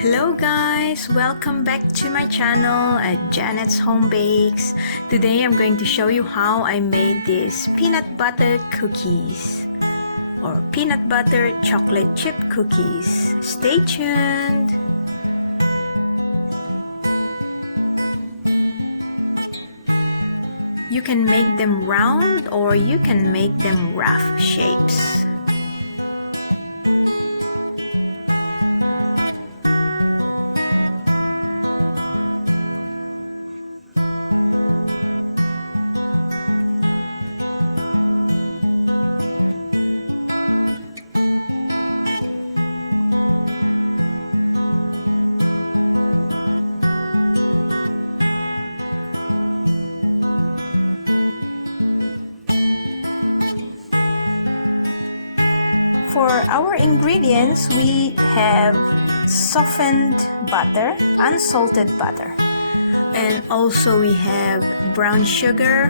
Hello guys! Welcome back to my channel at Janet's Home Bakes. Today I'm going to show you how I made these peanut butter cookies or peanut butter chocolate chip cookies. Stay tuned! You can make them round or you can make them rough shapes. For our ingredients, we have softened butter, unsalted butter, and also we have brown sugar,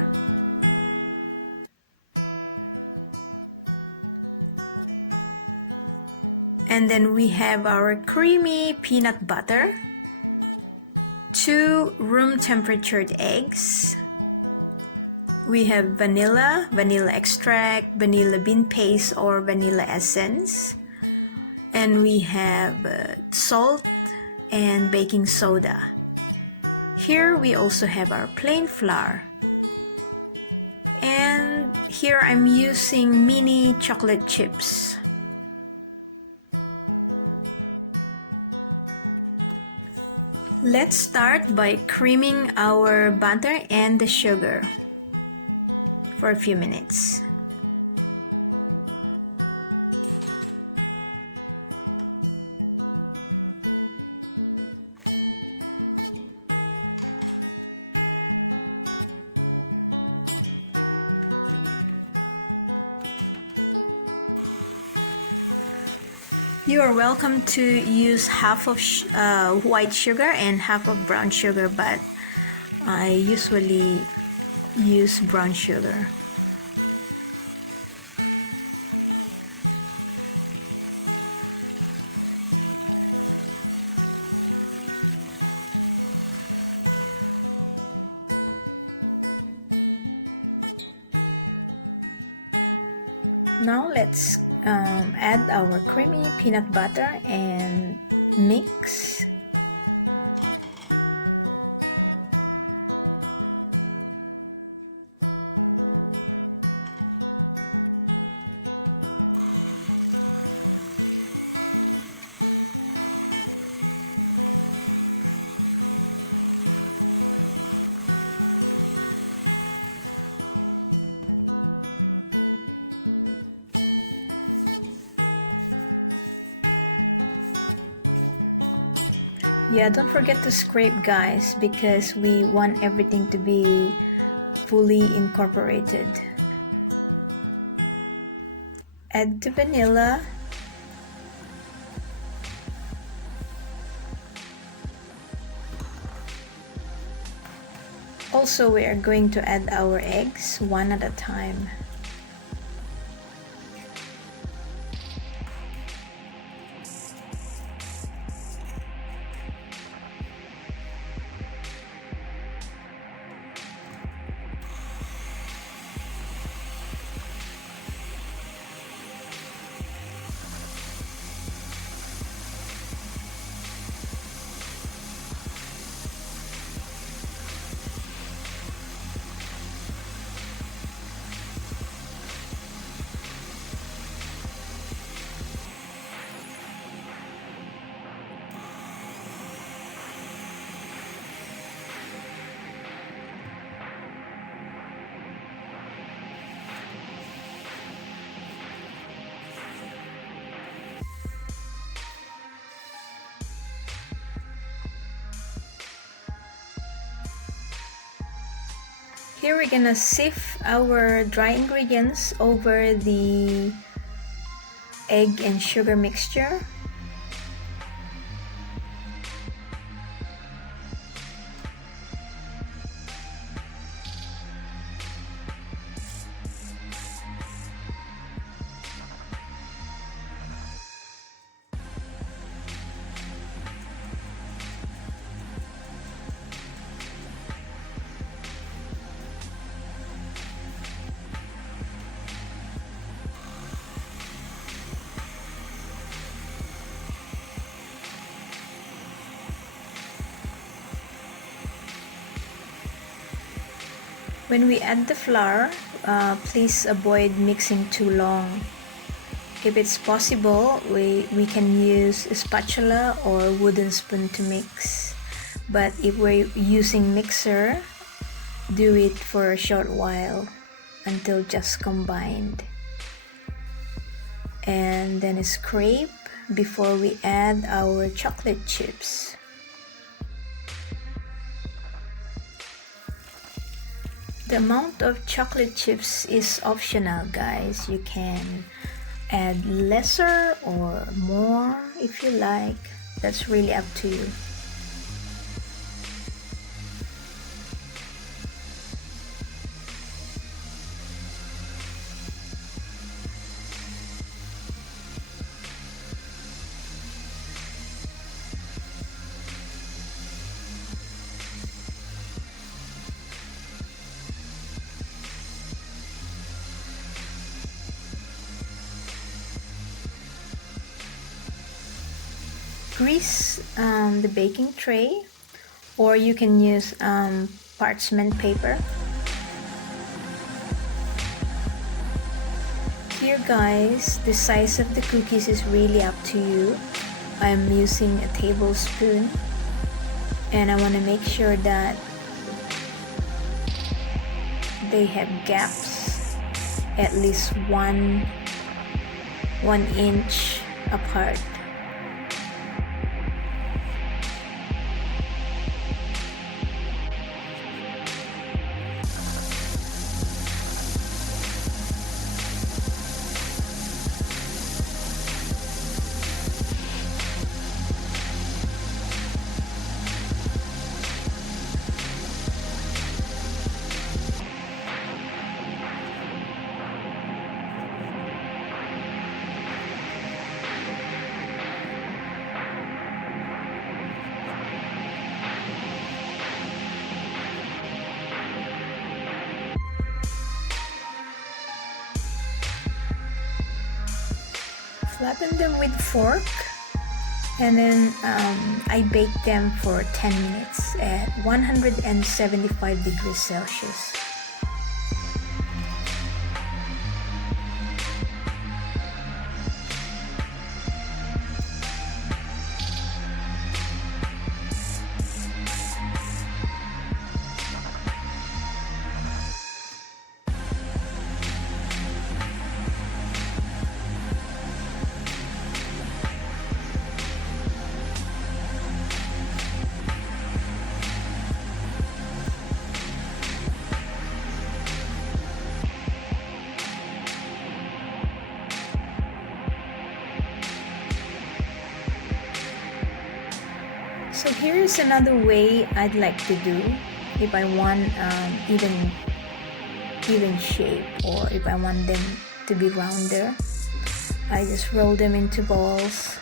and then we have our creamy peanut butter, 2 room temperatured eggs. We have vanilla extract, vanilla bean paste or vanilla essence, and we have salt and baking soda. Here we also have our plain flour, and here I'm using mini chocolate chips. Let's start by creaming our butter and the sugar for a few minutes. You are welcome to use half of white sugar and half of brown sugar, but I usually use brown sugar. Now let's add our creamy peanut butter and mix. Yeah, don't forget to scrape, guys, because we want everything to be fully incorporated. Add the vanilla. Also, we are going to add our eggs one at a time. Here we're gonna sift our dry ingredients over the egg and sugar mixture. When we add the flour, please avoid mixing too long. If it's possible, we can use a spatula or wooden spoon to mix. But if we're using mixer, do it for a short while until just combined. And then scrape before we add our chocolate chips. The amount of chocolate chips is optional, guys. You can add lesser or more if you like. That's really up to you. Grease the baking tray, or you can use parchment paper. Here, guys, the size of the cookies is really up to you. I'm using a tablespoon, and I want to make sure that they have gaps at least one inch apart. Flatten them with fork, and then I bake them for 10 minutes at 175 degrees Celsius. So here's another way I'd like to do if I want even shape, or if I want them to be rounder. I just roll them into balls.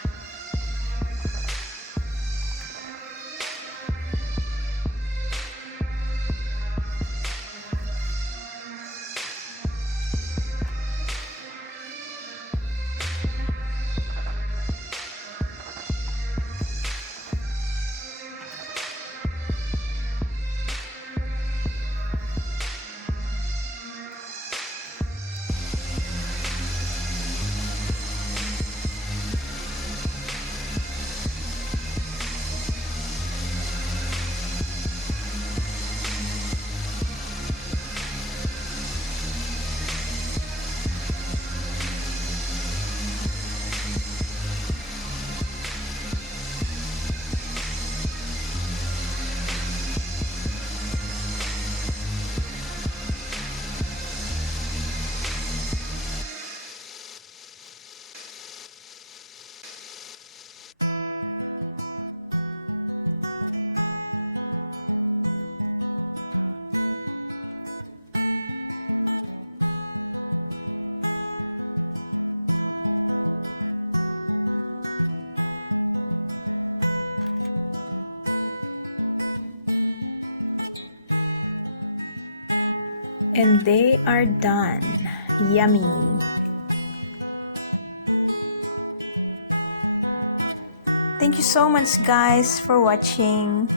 And they are done. Yummy! Thank you so much, guys, for watching.